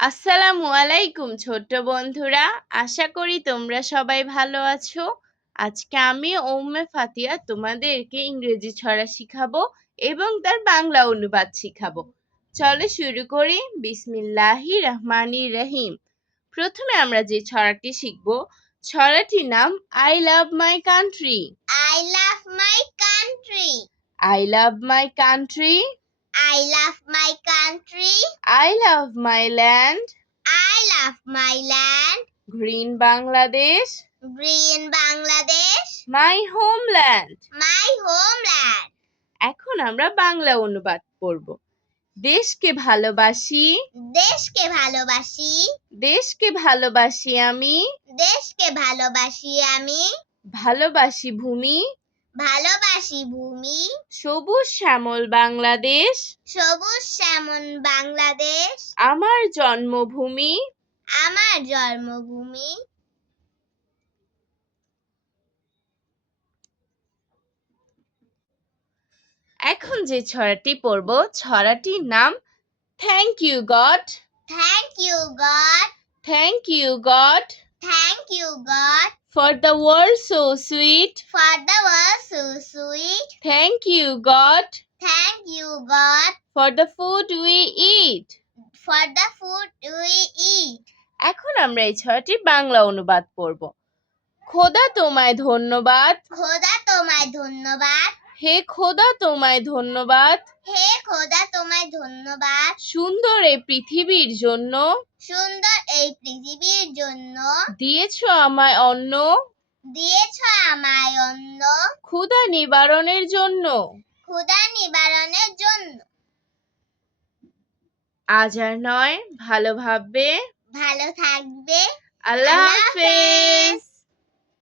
আসসালামু আলাইকুম ছোট্ট বন্ধুরা, আশা করি তোমরা সবাই ভালো আছো। আজকে আমি ফাতিয়া তোমাদেরকে ইংরেজি ছড়া শিখাবো এবং তার বাংলা অনুবাদ শিখাবো। চলো শুরু করি। বিসমিল্লাহির রহমানির রহিম। প্রথমে আমরা যে ছড়াটি শিখবো, ছড়াটির নাম I love my country. I love my country. I love my country. I love my country. I love my land. I love my land. Green Bangladesh. Green Bangladesh. My homeland. My homeland. এখন আমরা বাংলা অনুবাদ পড়ব। দেশকে ভালোবাসি। দেশকে ভালোবাসি। দেশকে ভালোবাসি আমি। দেশকে ভালোবাসি আমি। ভালোবাসি ভূমি। ভালোবাসি ভূমি। সবুজ শ্যামল বাংলাদেশ। সবুজ শ্যামল বাংলাদেশ। আমার জন্মভূমি। আমার জন্মভূমি। এখন যে ছড়াটি পড়ব, ছড়াটির নাম thank you God. Thank you God. Thank you God Thank you God. For the world so sweet. For the world so sweet. Thank you God Thank you God. For the food we eat. For the food we eat. এখন আমরা এই ছড়াটির বাংলা অনুবাদ পড়ব। খোদা তোমায় ধন্যবাদ। খোদা তোমায় ধন্যবাদ। হে খোদা তোমায় ধন্যবাদ। হে খোদা তোমায় ধন্যবাদ। সুন্দর এই পৃথিবীর জন্য। সুন্দর এই পৃথিবীর জন্য। দিয়েছো আমায় অন্ন। দিয়েছ আমায় অন্ন। ক্ষুধা নিবারণের জন্য। ক্ষুধা নিবারণের জন্য। আজ আর নয়, ভালো ভাববে। ভালো থাকবে। আল্লাহ আল্লাহ হাফেজ।